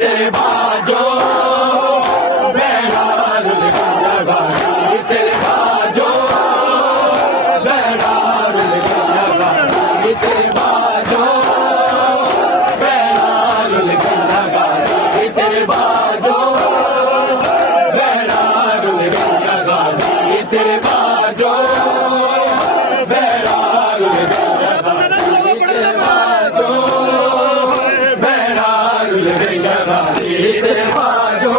तेरे बाजो बेड़ा रुल गया गाड़ी तेरे बाजो बेड़ा रुल गया गाड़ी तेरे बाजो बेड़ा रुल गया गाड़ी तेरे बाजो बेड़ा रुल गया गाड़ी तेरे बाजो बेड़ा रुल गया गाड़ी तेरे बाजो बेड़ा रुल गया गाड़ी तेरे बाजो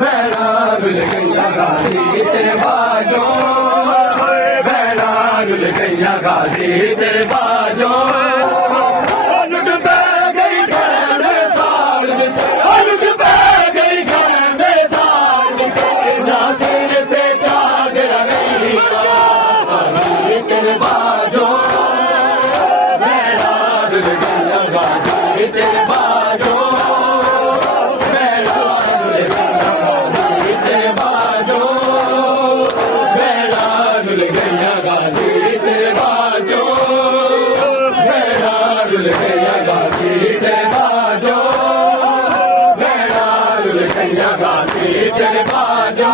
बेड़ा रुल गया गाड़ी तेरे बाजो बेड़ा रुल गया गाड़ी तेरे बाजो लुट पे गई खाने साल लुट पे गई खाने साल ना सिर ते चादर नहीं तेरे बाजो बेड़ा रुल गया गाड़ी तेरे बाजो तेरे बाजो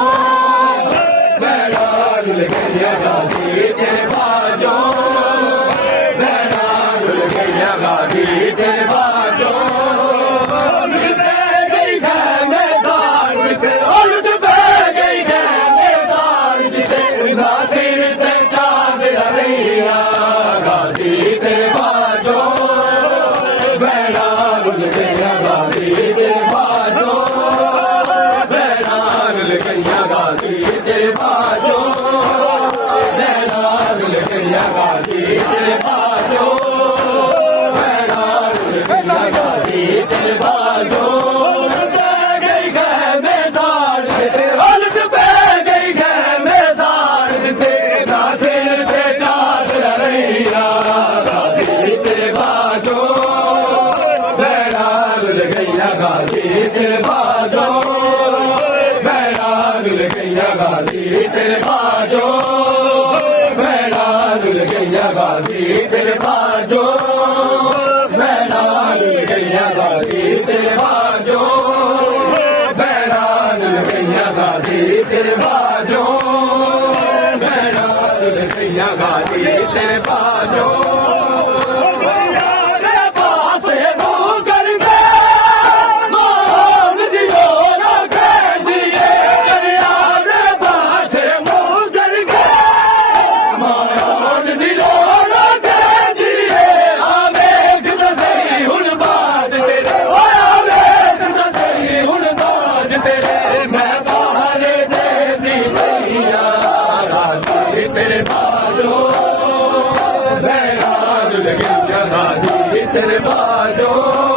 बेड़ा रुल गया गाड़ी तेरे बाजो बेड़ा रुल गया गाड़ी तेरे बाजो लुट पे गई खाने साल लुट पे गई खाने साल ना सिर ते चादर रही गाड़ी तेरे बाजो बेड़ा रुल गया गाड़ी तेरे बाजो गया गाड़ी तेरे बाजो बेड़ा रुल गया गाड़ी तेरे बाजो बेड़ा रुल गया गाड़ी तेरे बाजो लुट पे गई खाने साल लुट पे गई खाने साल ना सिर ते चादर रही गाड़ी तेरे बाजो बेड़ा रुल गया गाड़ी तेरे बाजो रुल गया गाड़ी तेरे बाजो बेड़ा रुल गया गाड़ी तेरे बाजो बेड़ा रुल गया गाड़ी तेरे बाजो बेड़ा रुल गया गाड़ी तेरे बाजो बेड़ा रुल गया गाड़ी तेरे बाजो तेरे बाजो बेड़ा रुल गया गाड़ी तेरे बाजो